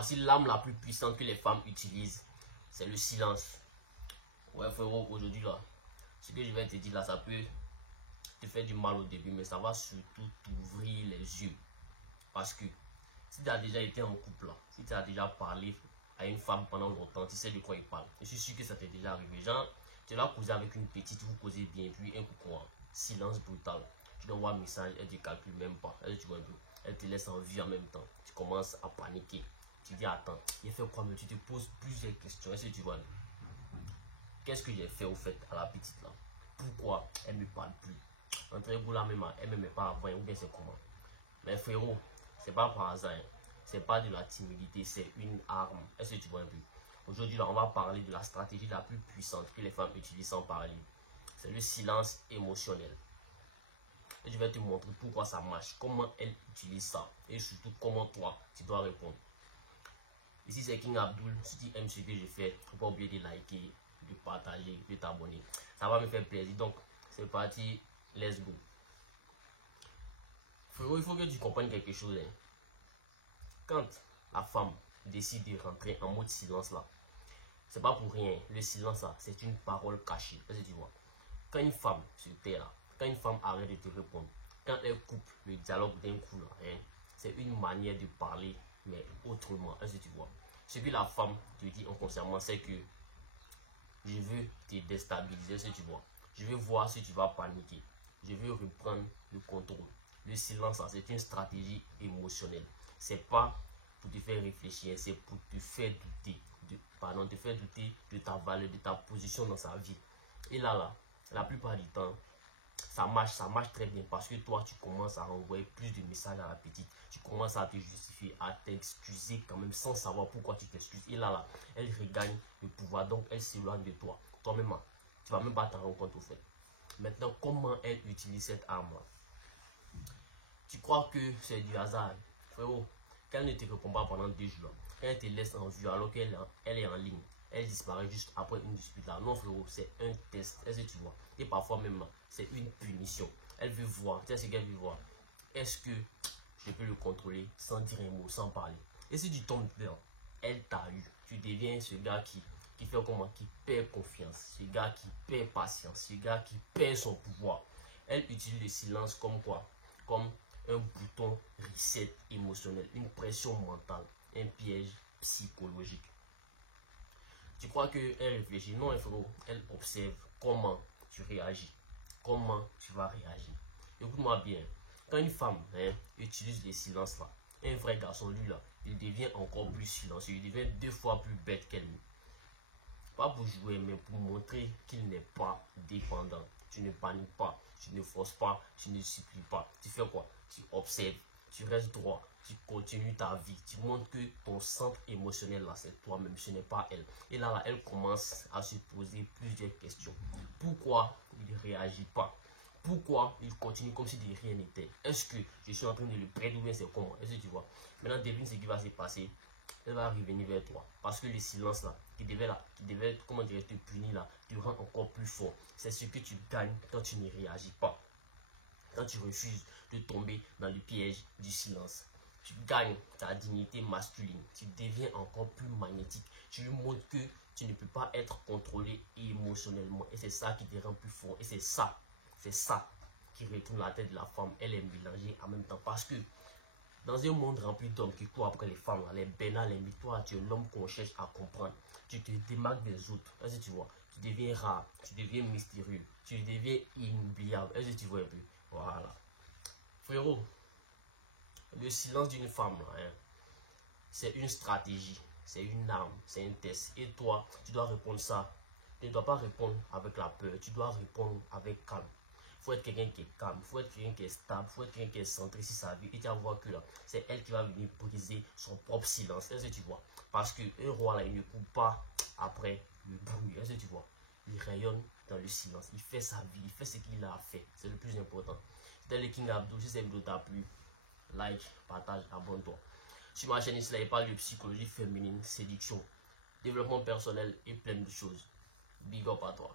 Voici l'arme la plus puissante que les femmes utilisent. C'est le silence. Ouais frérot, aujourd'hui là, ce que je vais te dire là, ça peut te faire du mal au début, mais ça va surtout t'ouvrir les yeux. Parce que si tu as déjà été en couple là, si tu as déjà parlé à une femme pendant longtemps, tu sais de quoi il parle. Je suis sûr que ça t'est déjà arrivé. Genre, tu vas causer avec une petite, vous causez bien, puis un coup, silence brutal. Tu dois voir un message, elle ne te calcule même pas. Elle te laisse en vie en même temps. Tu commences à paniquer. Tu dis, attends, il a fait quoi? Mais tu te poses plusieurs questions. Est-ce que tu vois? Qu'est-ce que j'ai fait au fait à la petite là? Pourquoi elle ne me parle plus? Entre vous là même, elle ne me met pas avant, ou bien c'est comment? Mais frérot, c'est pas par hasard. Hein. C'est pas de la timidité, c'est une arme. Est-ce que tu vois un peu? Aujourd'hui là, on va parler de la stratégie la plus puissante que les femmes utilisent sans parler. C'est le silence émotionnel. Et je vais te montrer pourquoi ça marche, comment elle utilise ça et surtout comment toi tu dois répondre. Ici c'est King Abdul. Si tu aimes ce que je fais, il ne faut pas oublier de liker, de partager, de t'abonner. Ça va me faire plaisir. Donc c'est parti, let's go. Frérot, il faut que tu comprennes quelque chose. Hein. Quand la femme décide de rentrer en mode silence là, c'est pas pour rien. Le silence là, c'est une parole cachée. Qu'est-ce que tu vois? Quand une femme se tait là, quand une femme arrête de te répondre, quand elle coupe le dialogue d'un coup là, hein, c'est une manière de parler, mais autrement. Est-ce que tu vois? Ce que la femme te dit inconsciemment, c'est que je veux te déstabiliser, est-ce que tu vois? Je veux voir si tu vas paniquer. Je veux reprendre le contrôle. Le silence, c'est une stratégie émotionnelle. C'est pas pour te faire réfléchir, c'est pour te faire douter. Te faire douter de ta valeur, de ta position dans sa vie. Et là, la plupart du temps, ça marche très bien parce que toi, tu commences à envoyer plus de messages à la petite. Tu commences à te justifier, à t'excuser quand même sans savoir pourquoi tu t'excuses. Et là, elle regagne le pouvoir, donc elle s'éloigne de toi. Toi-même, tu vas même pas t'en rendre compte au fait. Maintenant, comment elle utilise cette arme-là? Tu crois que c'est du hasard? Frérot, quand elle ne te répond pas pendant 2 jours, quand elle te laisse en vue alors qu'elle est en ligne, elle disparaît juste après une dispute là. Non frérot, c'est un test. Est-ce que tu vois? Et parfois même, c'est une punition. Elle veut voir. Tu sais ce qu'elle veut voir? Est-ce que je peux le contrôler sans dire un mot, sans parler? Et si tu tombes dedans, elle t'a eu. Tu deviens ce gars qui fait comment? Qui perd confiance. Ce gars qui perd patience. Ce gars qui perd son pouvoir. Elle utilise le silence comme quoi? Comme un bouton reset émotionnel, une pression mentale, un piège psychologique. Tu crois qu'elle réfléchit? Non, frérot. Elle observe comment tu réagis. Comment tu vas réagir. Écoute-moi bien. Quand une femme utilise les silences là, un vrai garçon, lui là, il devient encore plus silencieux. Il devient 2 fois plus bête qu'elle. Pas pour jouer, mais pour montrer qu'il n'est pas dépendant. Tu ne paniques pas, tu ne forces pas, tu ne supplies pas. Tu fais quoi? Tu observes, tu restes droit, tu continues ta vie. Tu montres que ton centre émotionnel là, c'est toi-même, ce n'est pas elle. Et là, elle commence à se poser plusieurs questions. Pourquoi il ne réagit pas? Pourquoi il continue comme si de rien n'était? Est-ce que je suis en train de le prendre ou bien c'est comment? Est-ce que tu vois? Maintenant, devine ce qui va se passer. Elle va revenir vers toi. Parce que le silence là, qui devait comment dire, te punir là, te rend encore plus fort. C'est ce que tu gagnes quand tu ne réagis pas. Quand tu refuses de tomber dans le piège du silence. Tu gagnes ta dignité masculine. Tu deviens encore plus magnétique. Tu lui montres que tu ne peux pas être contrôlé émotionnellement. Et c'est ça qui te rend plus fort. Et c'est ça qui retourne la tête de la femme. Elle est mélangée en même temps. Parce que dans un monde rempli d'hommes qui courent après les femmes, les bénins, les mythois, tu es l'homme qu'on cherche à comprendre. Tu te démarques des autres. Est-ce que tu vois? Tu deviens rare, tu deviens mystérieux, tu deviens inoubliable. Est-ce que tu vois un peu? Voilà. Frérot, le silence d'une femme, c'est une stratégie, c'est une arme, c'est un test. Et toi, tu dois répondre ça. Tu ne dois pas répondre avec la peur, tu dois répondre avec calme. Il faut être quelqu'un qui est calme, il faut être quelqu'un qui est stable, il faut être quelqu'un qui est centré sur sa vie. Et tu vas voir que là, c'est elle qui va venir briser son propre silence. Est-ce que tu vois? Parce qu'un roi là, il ne court pas après le bruit. Est-ce que tu vois? Il rayonne dans le silence. Il fait sa vie, il fait ce qu'il a fait. C'est le plus important. C'était le King Abdul. Si cette vidéo t'a plu, like, partage, abonne-toi. Sur ma chaîne ici, là, il parle de psychologie féminine, séduction, développement personnel et plein de choses. Big up à toi.